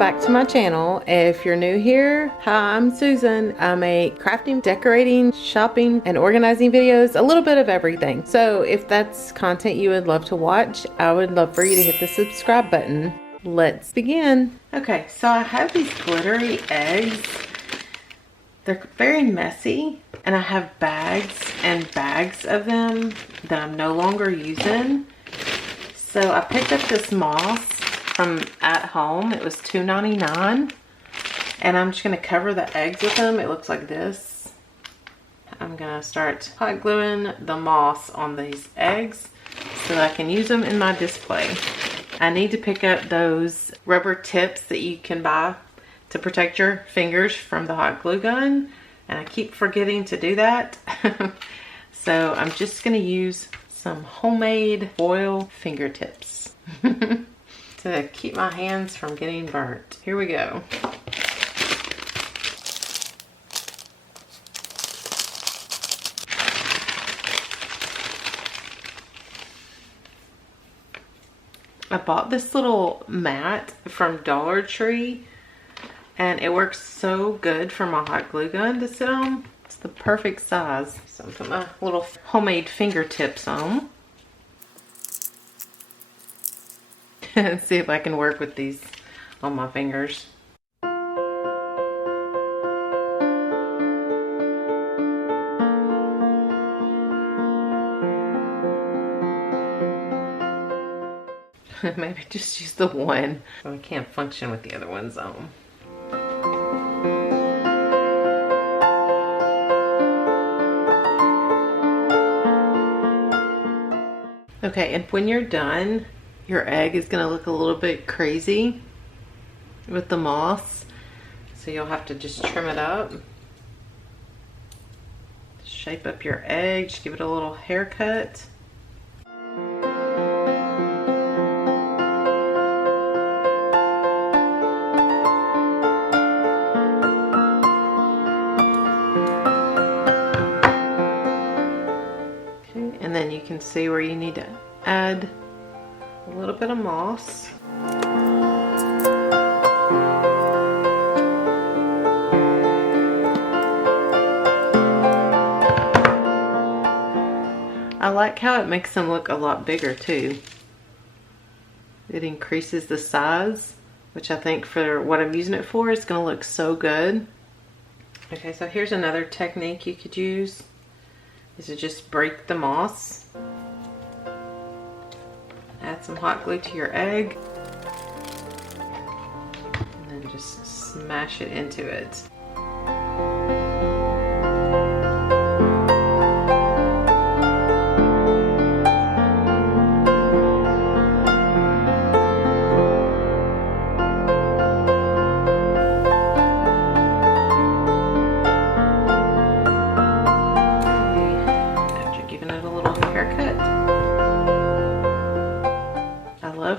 back to my channel. If you're new here, hi, I'm Susan. I make crafting, decorating, shopping, and organizing videos, a little bit of everything. So if that's content you would love to watch, I would love for you to hit the subscribe button. Let's begin. Okay, so I have these glittery eggs. They're very messy, and I have bags and bags of them that I'm no longer using. So I picked up this moss from at home. It was $2.99, and I'm just going to cover the eggs with them. It looks like this. I'm going to start hot gluing the moss on these eggs so that I can use them in my display. I need to pick up those rubber tips that you can buy to protect your fingers from the hot glue gun, and I keep forgetting to do that. So I'm just going to use some homemade foil fingertips to keep my hands from getting burnt. Here we go. I bought this little mat from Dollar Tree, and it works so good for my hot glue gun to sit on. It's the perfect size. So I'm putting my little homemade fingertips on. And see if I can work with these on my fingers. Maybe just use the one. I can't function with the other ones on. Okay, and when you're done, your egg is going to look a little bit crazy with the moss. So you'll have to just trim it up. Shape up your egg, just give it a little haircut. And then you can see where you need to add a little bit of moss. I like how it makes them look a lot bigger too. It increases the size, which I think for what I'm using it for is going to look so good. Okay, so here's another technique you could use. Is to just break the moss, add some hot glue to your egg, and then just smash it into it.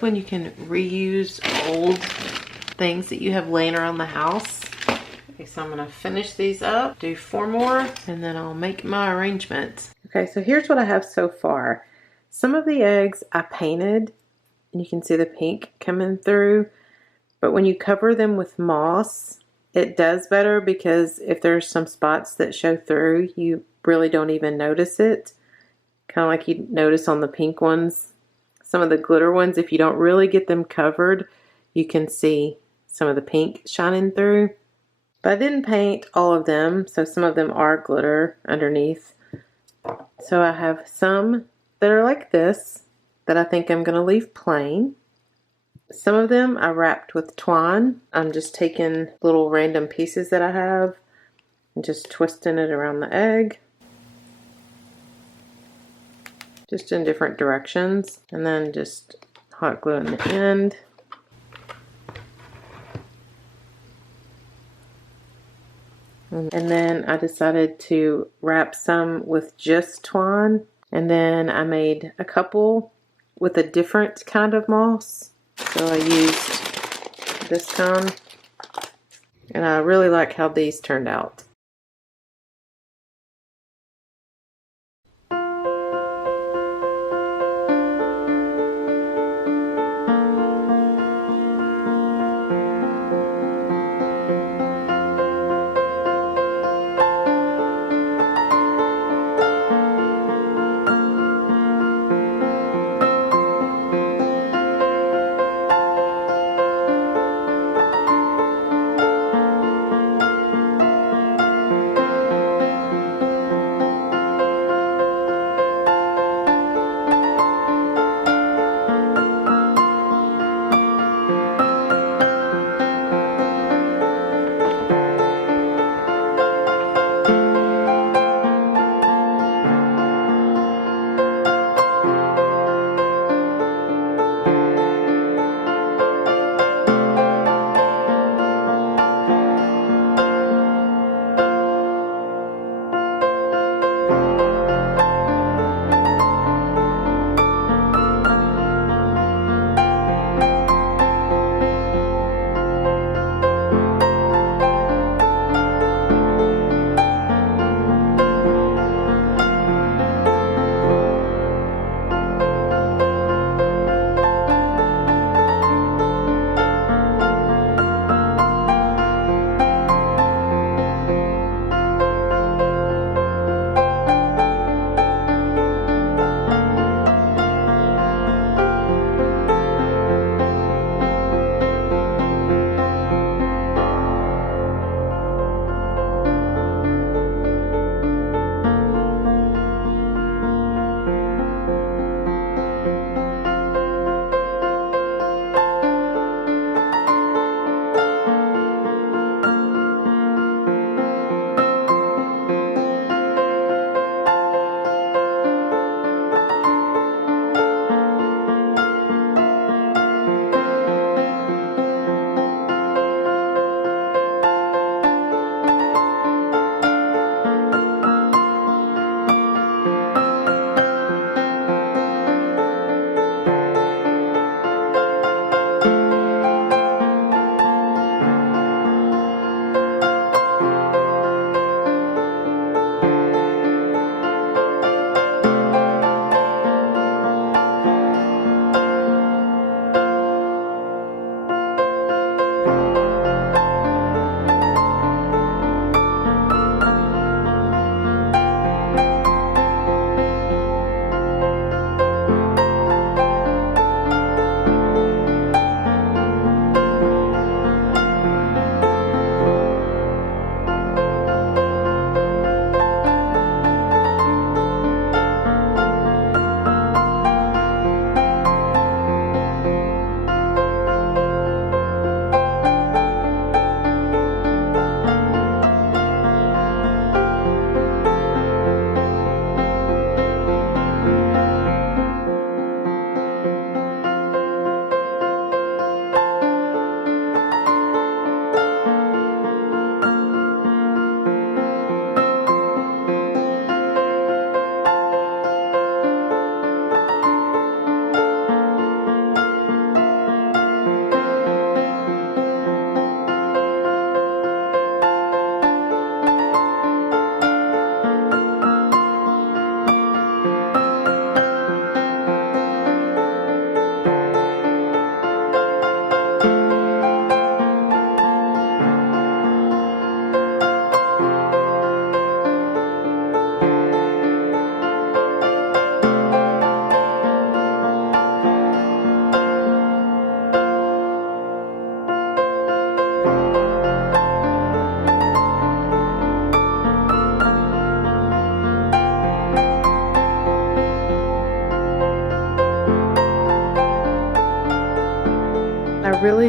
When you can reuse old things that you have laying around the house. Okay, so I'm going to finish these up, do 4 more, and then I'll make my arrangements. Okay, so here's what I have so far. Some of the eggs I painted, and you can see the pink coming through, but when you cover them with moss, it does better because if there's some spots that show through, you really don't even notice it. Kind of like you notice on the pink ones. Some of the glitter ones, if you don't really get them covered, you can see some of the pink shining through. But I didn't paint all of them, so some of them are glitter underneath. So I have some that are like this that I think I'm going to leave plain. Some of them I wrapped with twine. I'm just taking little random pieces that I have and just twisting it around the egg. Just in different directions, and then just hot glue in the end. And then I decided to wrap some with just twine, and then I made a couple with a different kind of moss. So I used this kind, and I really like how these turned out.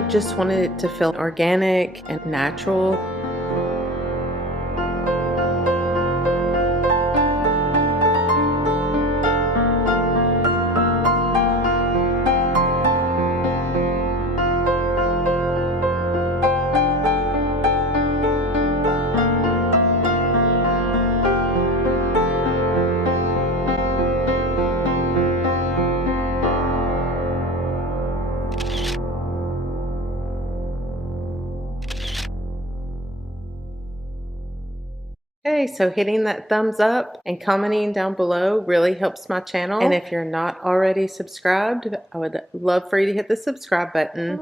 just wanted it to feel organic and natural. Okay, so hitting that thumbs up and commenting down below really helps my channel. And if you're not already subscribed, I would love for you to hit the subscribe button.